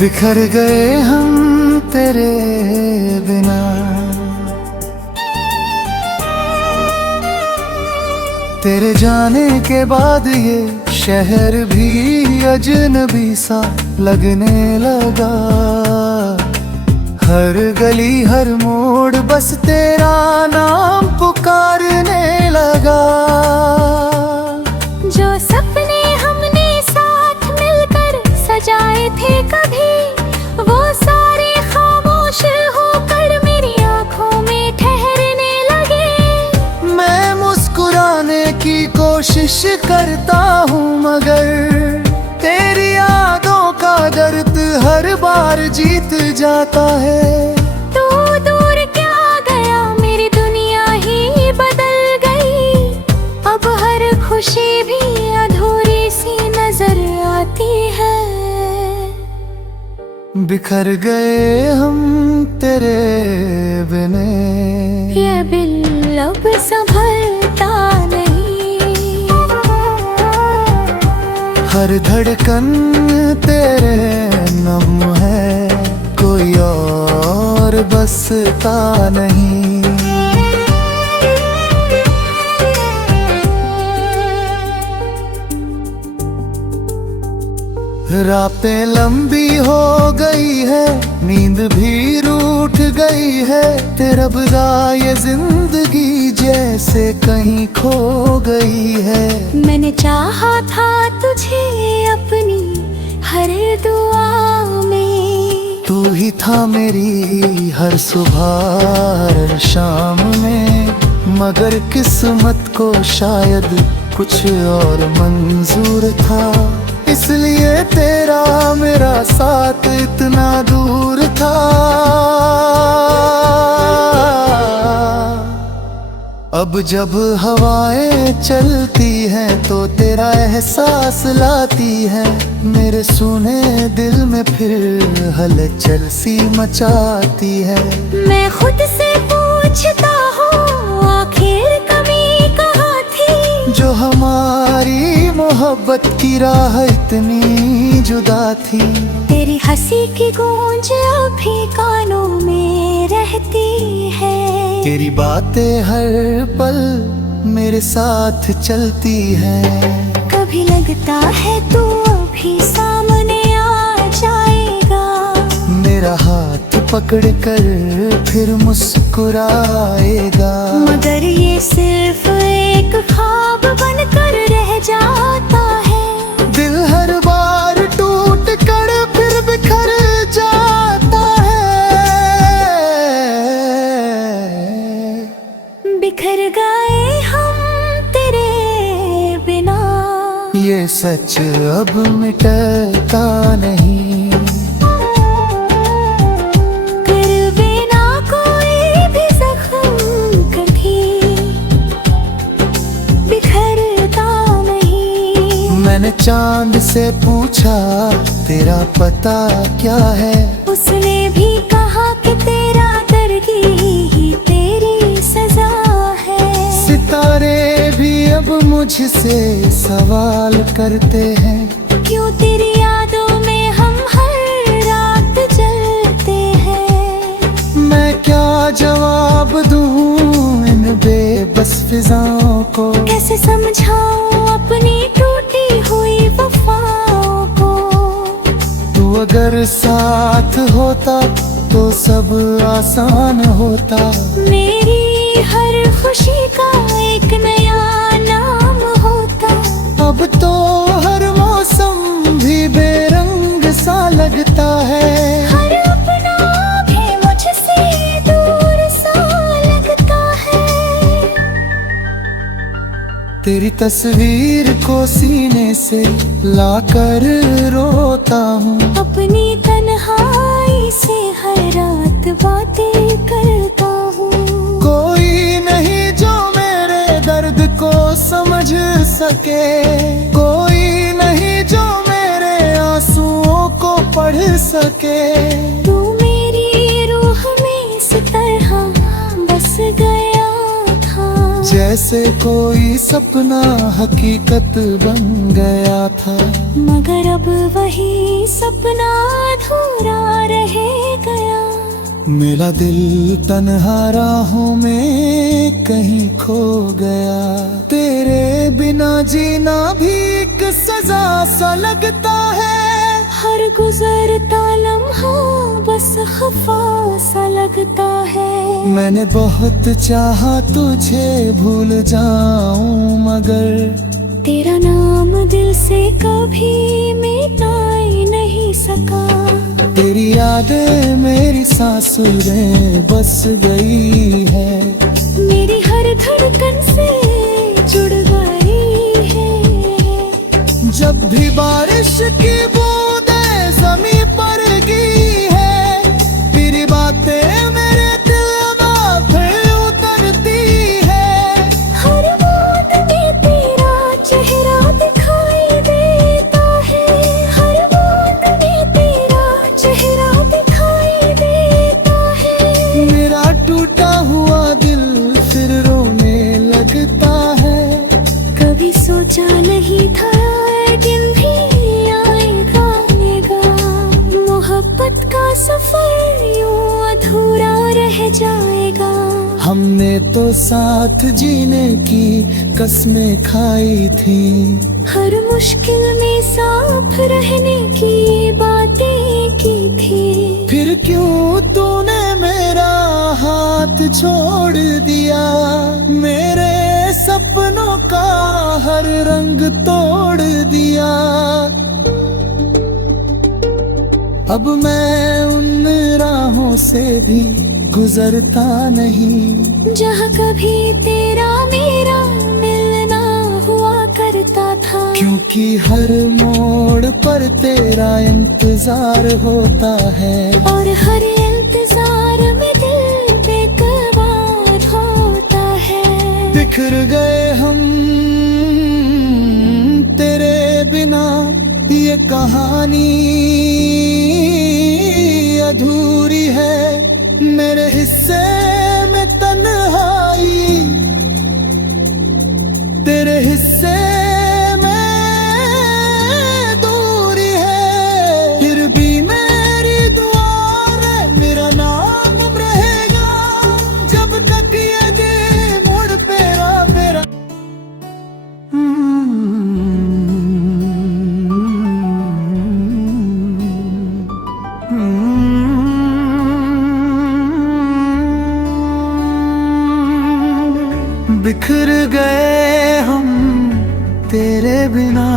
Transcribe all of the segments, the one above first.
बिखर गए हम तेरे बिना, तेरे जाने के बाद ये शहर भी अजनबी सा लगने लगा। हर गली हर मोड़ बस तेरा नाम पुकारने लगा। जो सपने हमने साथ मिलकर सजाए थे कभी, वो सारे खामोश होकर मेरी आंखों में ठहरने लगे। मैं मुस्कुराने की कोशिश करता हूँ मगर तेरी यादों का दर्द हर बार जीत जाता है। तू दूर क्या गया, मेरी दुनिया ही बदल गई। अब हर खुशी भी अधूरी सी नजर आती है। बिखर गए हम तेरे बिना, ये दिल अब संभलता नहीं। हर धड़कन तेरे नाम है, कोई और बसता नहीं। रातें लंबी हो गई है, नींद भी रूठ गई है। तेरा बजा ये जिंदगी जैसे कहीं खो गई है। मैंने चाहा था तुझे अपनी हर दुआ में, तू ही था मेरी हर सुबह हर शाम में। मगर किस्मत को शायद कुछ और मंजूर था, इसलिए तेरा मेरा साथ इतना दूर था। अब जब हवाएं चलती हैं तो तेरा एहसास लाती है। मेरे सुने दिल में फिर हलचल सी मचाती है। मैं खुद से पूछता हूँ आखिर कमी कहाँ थी, जो हमारी मोहब्बत की राह इतनी जुदा थी। तेरी हंसी की गूंज अभी कानों में रहती है। तेरी बातें हर पल मेरे साथ चलती हैं। कभी लगता है तू अभी सामने आ जाएगा, मेरा हाथ पकड़कर फिर मुस्कुराएगा। मगर ये सिर्फ एक ख्वाब बनकर रह जाता है। दिल हर बार टूट कर फिर बिखर जाता है। बिखर गए हम तेरे बिना, ये सच अब मिटता नहीं। मैंने चांद से पूछा तेरा पता क्या है, उसने भी कहा कि तेरा दर्द ही तेरी सजा है। सितारे भी अब मुझसे सवाल करते हैं, क्यों तेरी यादों में हम हर रात जलते हैं। मैं क्या जवाब दूं इन बेबस फिजाओं को, कैसे समझाऊं अपनी टूटी हुई वफाओं को। तू अगर साथ होता तो सब आसान होता। मेरी हर खुशी का एक नया नाम होता। अब तो हर मौसम भी बेरंग सा लगता है। हर अपना भी मुझसे दूर सा लगता है। तेरी तस्वीर को सीने से लाकर रोता हूँ। अपनी तन्हाई से हर रात बातें करता हूँ। कोई नहीं जो मेरे दर्द को समझ सके, कोई नहीं जो मेरे आंसुओं को पढ़ सके। तू मेरी रूह में इस तरह बस गया था, जैसे कोई सपना हकीकत बन गया था। मगर अब वही सपना अधूरा रह गया। मेरा दिल तन्हा राहों में कहीं खो गया। तेरे बिना जीना भी एक सजा सा लगता है। हर गुजरता लम्हा बस खफा सा लगता है। मैंने बहुत चाहा तुझे भूल जाऊं, मगर तेरा नाम दिल से कभी मिटा ही नहीं सका। तेरी यादें मेरी सांसें बस गई है। मेरी हर धड़कन से जुड़ गई है। जब भी बारिश की बूंदें जमीन पर गिरी है, तेरी बातें मेरे दिल में फिर उतरती है। हर बात में तेरा चेहरा दिखाई देता है। हर बात में तेरा चेहरा दिखाई देता है। मेरा टूटा हुआ दिल फिर रोने लगता है। कभी सोचा नहीं था दिन भी आएगा आएगा। मोहब्बत का सफर यूं अधूरा रह जाएगा। हमने तो साथ जीने की कसमें खाई थी। हर मुश्किल में साथ रहने की बातें की थी। फिर क्यों तूने मेरा हाथ छोड़ दिया। मेरे सपनों का हर रंग तोड़ दिया। अब मैं उन राहों से भी गुजरता नहीं, जहाँ कभी तेरा मेरा मिलना हुआ करता था। क्योंकि हर मोड़ पर तेरा इंतजार होता है। और हर इंतजार में दिल बेकरार होता है। बिखर गए हम तेरे बिना, ये कहानी अधूरी है। मेरे हिस्से में तन्हाई, तेरे हिस्से में दूरी है। फिर भी मेरी दुआ में मेरा नाम रहेगा। जब तक ये दिल मुड़ पेरा मेरा बिखर गए हम तेरे बिना।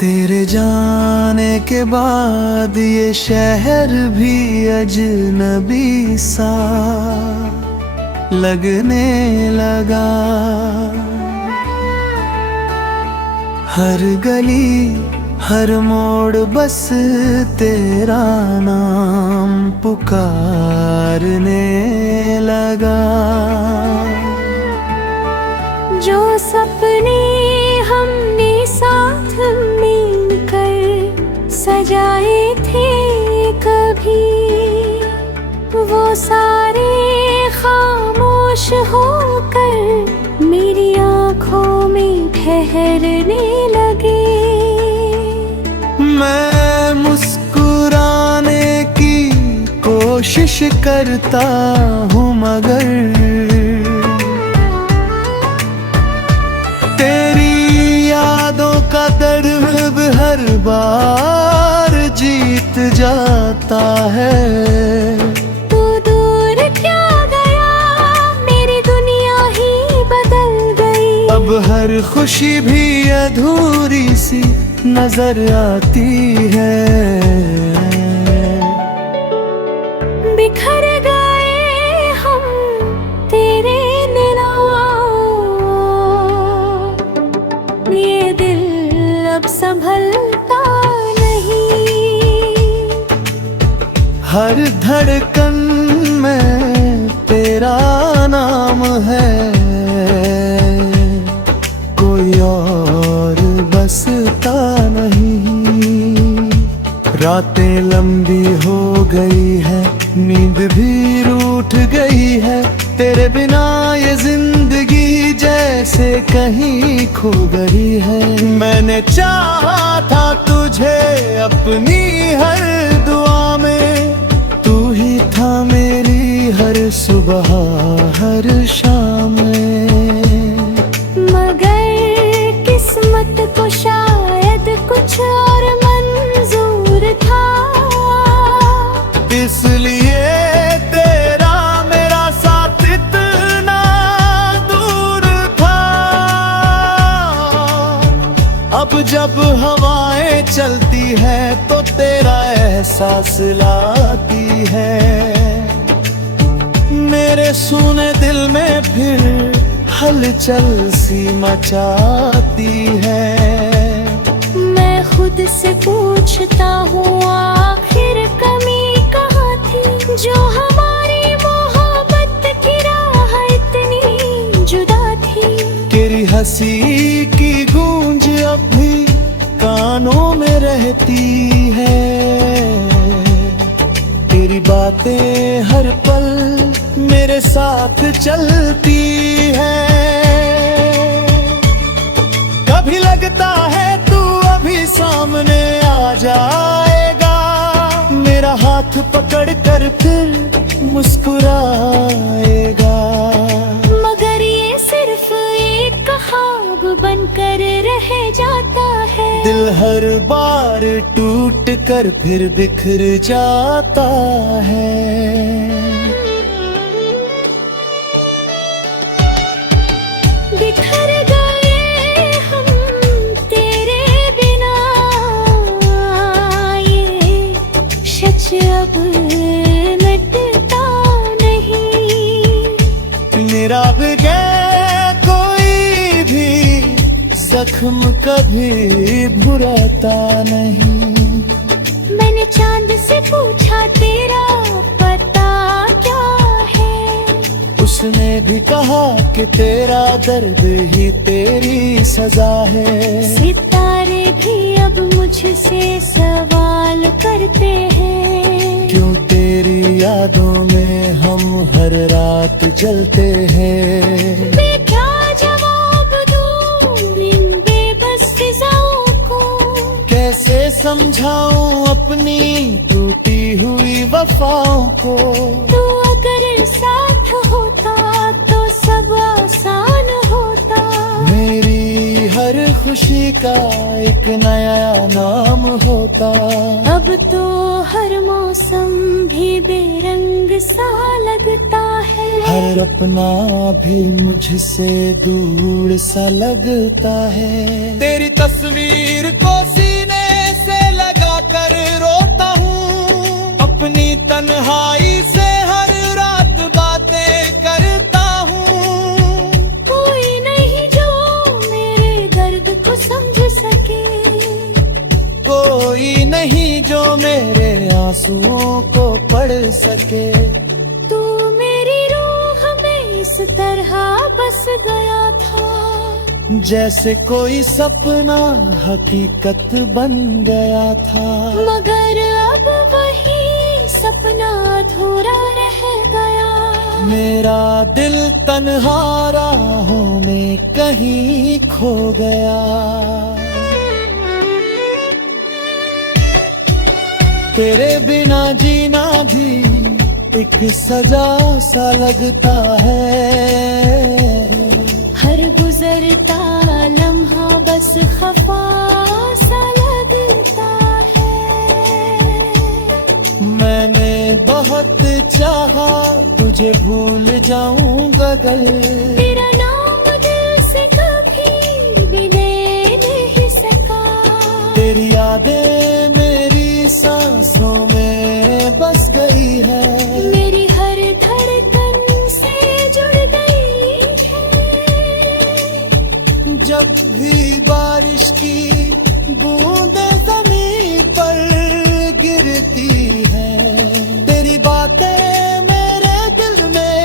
तेरे जाने के बाद ये शहर भी अजनबी सा लगने लगा। हर गली हर मोड़ बस तेरा नाम पुकारने लगा। जो सपने हमने साथ मिलकर सजाए थे कभी, वो सारे खामोश होकर मेरी आँखों में ठहरने लगे। मैं मुस्कुराने की कोशिश करता हूँ, मगर तेरी यादों का दर्द हर बार जीत जाता है। तू दूर क्या गया, मेरी दुनिया ही बदल गई। अब हर खुशी भी अधूरी सी नजर आती है। बिखर गए हम तेरे ये दिल अब संभलता नहीं। हर धड़कन में तेरा नाम है, कोई और बसता नहीं। रातें लंबी हो गई है, नींद भी रूठ गई है, तेरे बिना ये जिंदगी जैसे कहीं खो गई है। मैंने चाहा था तुझे अपनी हर दुआ में, तू ही था मेरी हर सुबह हर शाम में। मगर किस्मत को शायद कुछ और मंजूर था, इसलिए तेरा मेरा साथ इतना दूर था। अब जब हवाएं चलती है तो तेरा एहसास लाती है, मेरे सूने दिल में फिर हलचल सी मचाती है। मैं खुद से पूछता हूँ आखिर कमी कहाँ थी, जो हमारी मोहब्बत की राह इतनी जुदा थी। तेरी हंसी की गूंज अब भी कानों में रहती है, तेरी बातें हर पल मेरे साथ चलती है। कभी लगता है तू अभी सामने आ जाएगा, मेरा हाथ पकड़ कर फिर मुस्कुराएगा। मगर ये सिर्फ एक ख्वाब बनकर रह जाता है, दिल हर बार टूट कर फिर बिखर जाता है। बिखर गए हम तेरे बिना, ये सच अब मिटता नहीं। मेरा बगैर कोई भी जख्म कभी भुराता नहीं। मैंने चांद से पूछा तेरा पता क्या है, उसने भी कहा कि तेरा दर्द ही तेरी सजा है। सितारे भी अब मुझसे सवाल करते हैं, क्यों तेरी यादों में हम हर रात जलते हैं। मैं क्या जवाब दूं इन बेबस फिजाओं को, कैसे समझाऊं अपनी टूटी हुई वफाओं को। तू अगर साथ होता तो सब आसान होता, मेरी हर खुशी का एक नया नाम होता। अब तो हर मौसम भी बेरंग सा लगता है, हर अपना भी मुझसे दूर सा लगता है। तेरी तस्वीर को सीने से लगा कर रोता हूँ, अपनी तन्हाई से हर रात बातें करता हूँ। कोई नहीं जो मेरे दर्द को समझ सके, कोई नहीं जो मेरे आंसुओं को पढ़ सके। तू मेरी रूह में इस तरह बस गया था, जैसे कोई सपना हकीकत बन गया था। मगर अब वही सपना अधूरा रह गया। मेरा दिल तन्हा राहों में कहीं खो गया। तेरे बिना जीना भी एक सजा सा लगता है, हर गुजरता लम्हा बस खफा सा लगता है। मैंने बहुत चाहा तुझे भूल जाऊं गगल, तेरा नाम दिल से कभी भी ले नहीं सका। तेरी यादें मेरी सांसों में बस गई है, मेरी हर धड़कन से जुड़ गई है। जब भी बारिश की बूंदें जमीन पर गिरती है, तेरी बातें मेरे दिल में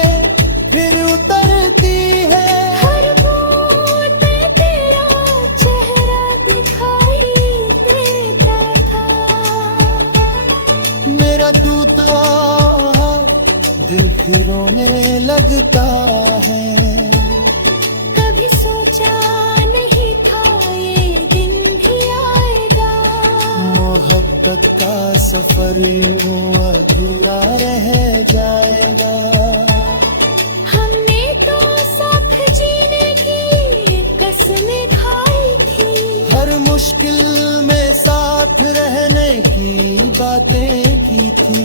फिर उतरती है। हर बूंद में तेरा चेहरा दिखाई देता था, अधूरा दिल फिर रोने लगता है। कभी सोचा नहीं था ये दिन भी आएगा, मोहब्बत का सफर यूं अधूरा रह जाएगा। हमने तो साथ जीने की कसमें खाई थी, हर मुश्किल में साथ रहने की बातें की थी।